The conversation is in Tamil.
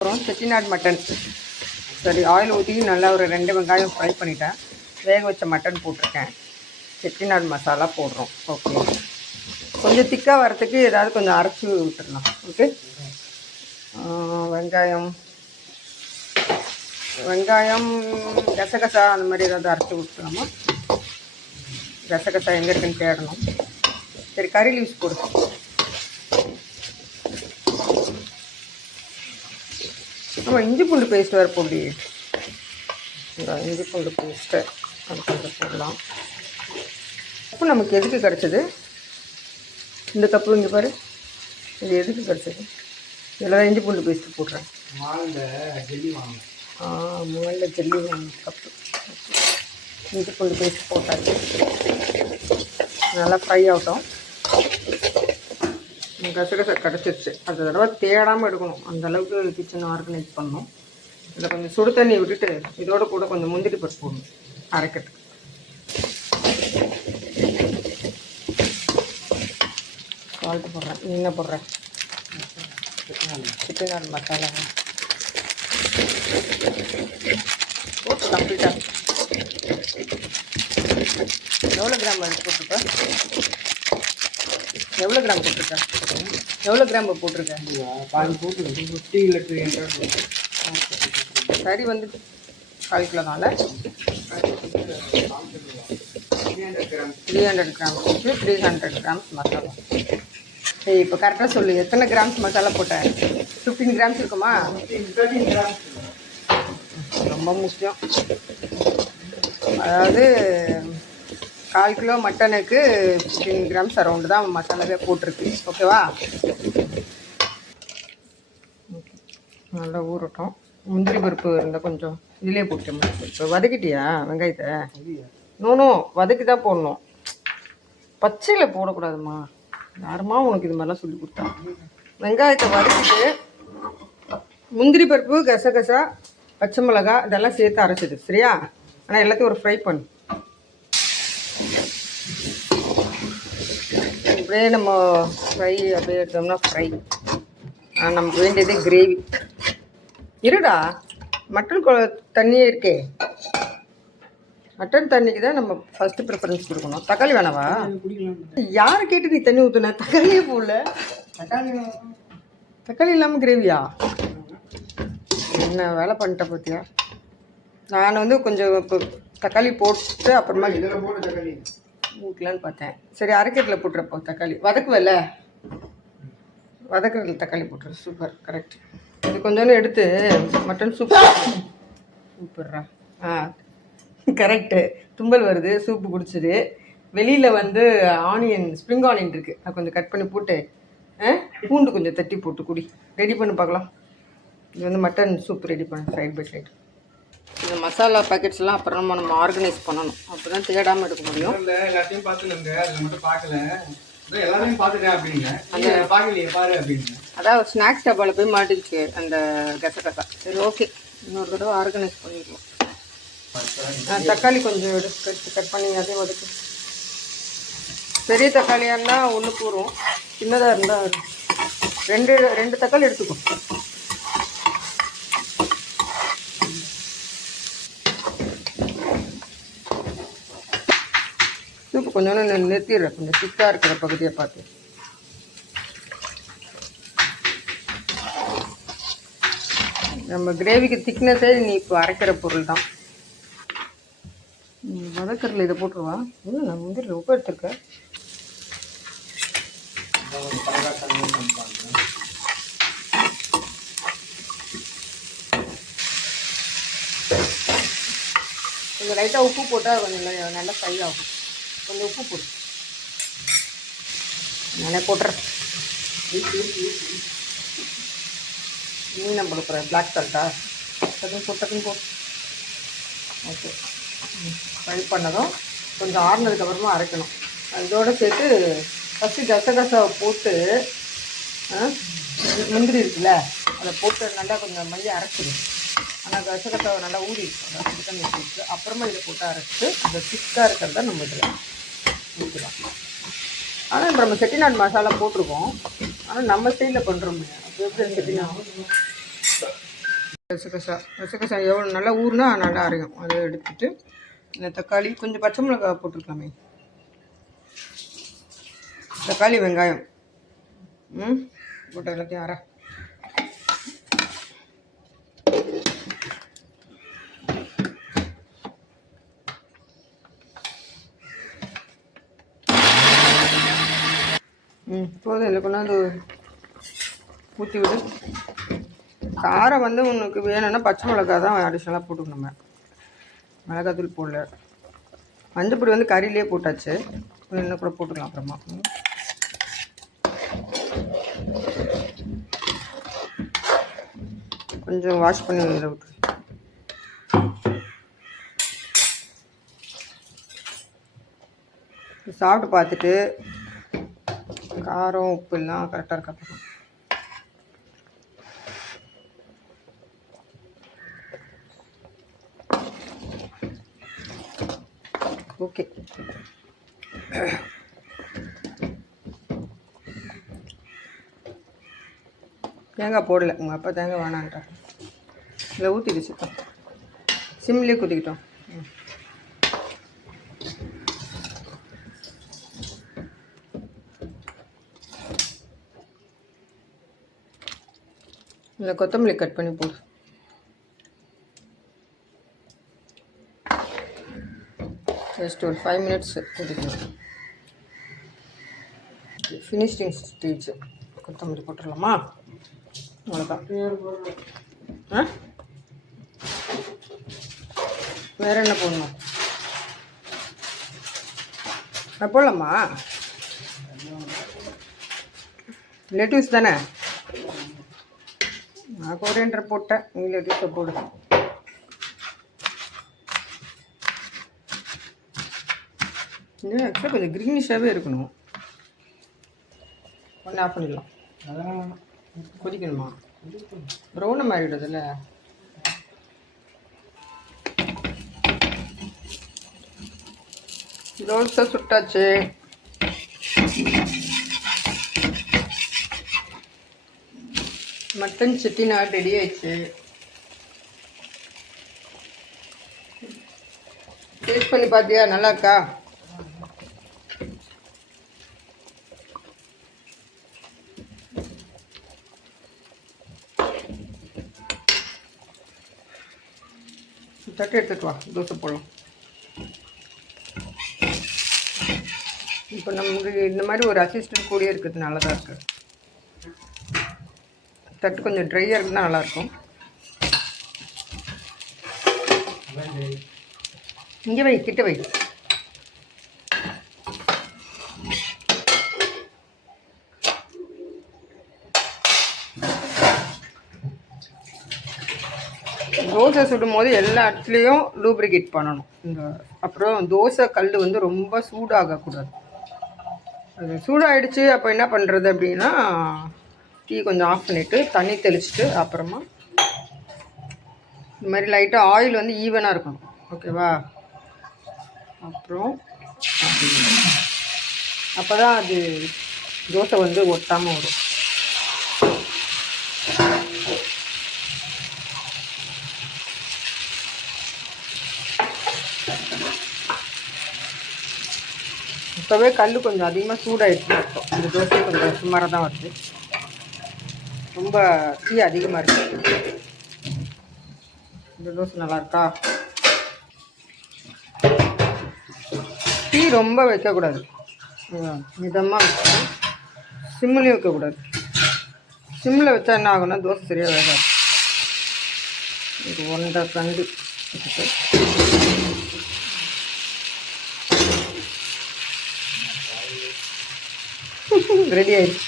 அப்புறம் செட்டிநாடு மட்டன். சரி, ஆயில் ஊற்றி நல்லா ஒரு 2 வெங்காயம் ஃப்ரை பண்ணிட்டேன். வேக வச்ச மட்டன் போட்டிருக்கேன். செட்டிநாடு மசாலா போடுறோம். ஓகே, கொஞ்சம் திக்காக வரத்துக்கு ஏதாவது கொஞ்சம் அரைச்சி விட்டுடலாம். ஓகே, வெங்காயம் கசகசா அந்த மாதிரி ஏதாவது அரைச்சி விட்டுலாமா? கசகசா எங்கே இருக்குன்னு தேடணும். சரி, கறி லீவ்ஸ் போடு. ஆமாம், இஞ்சி பூண்டு பேஸ்ட் வேறு போடி. இந்த இஞ்சி பூண்டு பேஸ்ட்டு அது கொஞ்சம் போடலாம். கப்பு நமக்கு எதுக்கு கிடச்சிது? இந்த கப்பு இங்கே பாரு, இது எதுக்கு கிடச்சிது? இதில் தான் இஞ்சி பூண்டு பேஸ்ட்டு போடுறேன். முதல்ல ஜெல்லி வாங்க கப்பு. இஞ்சி பூண்டு பேஸ்ட் போட்டாச்சு. நல்லா ஃப்ரை ஆகட்டும். கசகசா கிடச்சிருச்சு. அடுத்த தடவை தேடாமல் எடுக்கணும். அந்தளவுக்கு கிச்சனை ஆர்கனைஸ் பண்ணணும். இதில் கொஞ்சம் சுடு தண்ணி விட்டுட்டு இதோட கூட கொஞ்சம் முந்திரி பருப்பு போடணும் அரைக்கிறதுக்கு. சால்ட்டு போடுறேன். நீ என்ன போடுறேன்? செட்டிநாடு மசாலா போட்டு கம்ப்ளீட்டாக. எவ்வளோ கிராம் எடுத்து போட்டிருக்கேன்? எவ்வளோ கிராம் போட்டிருக்கேன்? எவ்வளோ கிராம் போட்டிருக்கேன்? பாதி போட்டுருக்கேன். 50 இல்லை 300. சரி, வந்து 1/4 கிலோனால 300 கிராம்ஸ் வச்சு 300 கிராம்ஸ் மசாலா. சரி, இப்போ கரெக்டாக சொல்லு, எத்தனை கிராம்ஸ் மசாலா போட்டேன்? 15 கிராம்ஸ் இருக்குமா? 13 கிராம்ஸ். ரொம்ப முக்கியம். அதாவது 1/4 கிலோ மட்டனுக்கு 15 கிராம்ஸ் அரௌண்டு தான் மசாலாவே போட்டிருக்கு. ஓகேவா? நல்லா ஊறட்டும். முந்திரி பருப்பு இருந்தால் கொஞ்சம் இதிலே போட்டேன். இப்போ வதக்கிட்டியா வெங்காயத்தை? நோ, வதக்கி தான் போடணும். பச்சையில் போடக்கூடாதுமா. யாருமா உனக்கு இது மாதிரிலாம் சொல்லி கொடுத்தா? வெங்காயத்தை வதக்கிட்டு முந்திரி பருப்பு, கசகசா, பச்சை மிளகா இதெல்லாம் சேர்த்து அரைச்சிது. சரியா? ஆனால் எல்லாத்தையும் ஒரு ஃப்ரை பண்ணு. அப்படியே நம்ம ஃப்ரை அப்படியே எடுத்தோம்னா ஃப்ரை. நமக்கு வேண்டியது கிரேவி. இருடா, மட்டன் தண்ணியே இருக்கே. மட்டன் தண்ணிக்கு தான் நம்ம ஃபஸ்ட்டு ப்ரிஃபரன்ஸ் கொடுக்கணும். தக்காளி வேணாவா? யாரை கேட்டு நீ தண்ணி ஊற்றுன? தக்காளியே போடல. தக்காளி இல்லாமல் கிரேவியா? என்ன வேலை பண்ணிட்டேன் பார்த்தியா? நான் வந்து கொஞ்சம் இப்போ தக்காளி போட்டு அப்புறமா ஊட்டலான்னு பார்த்தேன். சரி, அரைக்கட்டில் போட்டுறப்போ தக்காளி வதக்குவல்ல, வதக்குறதுல தக்காளி போட்டுரு. Super, correct. இது கொஞ்சோன்னு எடுத்து மட்டன் சூப்பர்ரா. கரெக்டு. தும்பல் வருது, சூப்பு குடிச்சிது. வெளியில் வந்து ஆனியன், ஸ்ப்ரிங் ஆனியன் இருக்குது, அது கொஞ்சம் கட் பண்ணி போட்டு பூண்டு கொஞ்சம் தட்டி போட்டு குடி. ரெடி பண்ணி பார்க்கலாம். இது வந்து மட்டன் சூப் ரெடி பண்ண சைட் பை சைடு. இந்த மசாலா பேக்கெட்ஸ்லாம் அப்புறம் நம்ம ஆர்கனைஸ் பண்ணணும். அப்போ தான் தேடாமல் எடுக்க முடியும். எல்லாத்தையும் பார்த்துலங்க, அதை மட்டும் பார்க்கல. எல்லாத்தையும் பார்த்துட்டேன் அப்படிங்க. அந்த பார்க்கலையே பாரு அப்படிங்க. அதான் ஸ்நாக்ஸ் டப்பாவில் போய் மாட்டிச்சு அந்த கசகசா. சரி, ஓகே, இன்னொரு தடவை ஆர்கனைஸ் பண்ணிடுவோம். தக்காளி கொஞ்சம் எடுத்து கட் பண்ணி அதையும் ஒதுக்கு. பெரிய தக்காளியாக இருந்தால் ஒன்று கூறும், சின்னதாக இருந்தால் 2 தக்காளி எடுத்துக்கும். சூப்பு கொஞ்சோன்னு நிறுத்திடுறேன், கொஞ்சம் திக்காக இருக்கிற பகுதியை பார்த்து. நம்ம கிரேவிக்கு திக்னஸே நீ இப்போ அரைக்கிற பொருள் தான். வதக்கரில் இதை போட்டுருவா. இல்லை, நான் முந்திரி ரொம்ப எடுத்துருக்கேன். கொஞ்சம் லைட்டாக உப்பு போட்டால் கொஞ்சம் நல்லா ஃப்ரை ஆகும். கொஞ்சம் உப்பு போடு. நானே போட்டுறேன். மீன் போடுறேன். பிளாக் சால்ட்டா டக்குன்னு போட்டு. ஓகே, ஃப்ரை பண்ணதும் கொஞ்சம் ஆறுனதுக்கப்புறமா அரைக்கணும். இதோடு சேர்த்து ஃபஸ்ட்டு கசகசாவை போட்டு முந்திரி இருக்குல்ல அதை போட்டு நல்லா கொஞ்சம் மையம் அரைச்சிடும். ஆனால் கசகசாவை நல்லா ஊறி சிக்கன் வச்சுட்டு அப்புறமா இதை போட்டு அரைச்சிட்டு அந்த திக்காக இருக்கிறத நம்ம இதில் ஊற்றலாம். ஆனால் இப்போ நம்ம செட்டிநாடு மசாலா போட்டிருக்கோம். ஆனால் நம்ம ஸ்டைலில் பண்ணுறோம். அப்போ எப்படி செட்டிநாடு கசகசா எவ்வளோ நல்லா ஊறுனா நல்லா அரையும். அதை எடுத்துட்டு இந்த தக்காளி கொஞ்சம் பச்சை மிளகாய் போட்டுருக்கலாமே. தக்காளி வெங்காயம் போட்டு எல்லாத்தையும் அரை. போதும். இல்லை கொண்டாந்து ஊற்றி விடு. காரம் வந்து உனக்கு வேணும்னா பச்சை மிளகா தான் அடிஷ்னலாக போட்டுக்கணும். நம்ம மிளகாத்தூள் போடல. மஞ்சப்பொடி வந்து கறியிலே போட்டாச்சு. இன்னும் கூட போட்டுக்கலாம் அப்புறமா. கொஞ்சம் வாஷ் பண்ணி இதில் விட்டு சாப்பிட்டு பார்த்துட்டு காரம் உப்பு எல்லாம் கரெக்டாக இருக்கா பார்க்கணும். ஓகே. தேங்காய் போடலை. உங்கள் அப்பா தேங்காய் வேணான்ட்டார். இல்லை ஊற்றிக்கிச்சு. சிம்லேயே ஊற்றிக்கிட்டோம். இல்லை கொத்தமல்லி கட் பண்ணி போடு. ஜஸ்ட் ஒரு 5 minutes கொதிக்கணும். Finishing stage. கொத்தமல்லி போட்டுடலாமா? அவ்வளோதான். வேறு என்ன போடணும்? போடலாமா? லெட்யூஸ் தானே? நான் கொரியண்டர் போட்டேன். நீ லெட்யூஸை போடு. இது ஆக்சுவலாக கொஞ்சம் க்ரீனிஷாகவே இருக்கணும். ஒன்று ஆஃப் பண்ணிடலாம். கொதிக்கணுமா? ப்ரௌனை மாறிவிடுதில்ல. தோசை சுட்டாச்சு. மட்டன் செட்டிநாடு ரெடி ஆயிடுச்சு. டேஸ்ட் பண்ணி பார்த்தியா? நல்லா இருக்கா? தட்டு எடுத்துட்டு வா, தோசை போடலாம். இப்போ நமக்கு இந்த மாதிரி ஒரு அசிஸ்டன்ட் கூடயே இருக்கிறது நல்லதாக இருக்குது. தட்டு கொஞ்சம் ட்ரையாக இருக்குதுன்னா நல்லாயிருக்கும். இங்கே வை, கிட்ட வை. தோசை சுடும் போது எல்லா இடத்துலையும் லூப்ரிகேட் பண்ணணும். அப்புறம் தோசை கல் வந்து ரொம்ப சூடாகக்கூடாது. அது சூடாகிடுச்சு. அப்போ என்ன பண்ணுறது அப்படின்னா, டீ கொஞ்சம் ஆஃப் பண்ணிவிட்டு தண்ணி தெளிச்சுட்டு அப்புறமா இந்த மாதிரி லைட்டாக ஆயில் வந்து ஈவனாக இருக்கணும். ஓகேவா? அப்புறம் அப்போ தான் அது தோசை வந்து ஒட்டாமல் வரும். இப்போவே கல் கொஞ்சம் அதிகமாக சூடாகிடுச்சு. இந்த தோசை கொஞ்சம் சுமாராக தான் வருது. ரொம்ப டீ அதிகமாக இருக்குது. இந்த தோசை நல்லா இருக்கா? டீ ரொம்ப வைக்கக்கூடாது. மிதமாக வைக்கணும். சிம்லேயும் வைக்கக்கூடாது. சிம்மில் வச்சா என்ன ஆகும்னா தோசை சரியாக வேகாது. ஒரு 1.5 கண்டு வச்சுட்டு ரெடி ஆயிடுச்சு.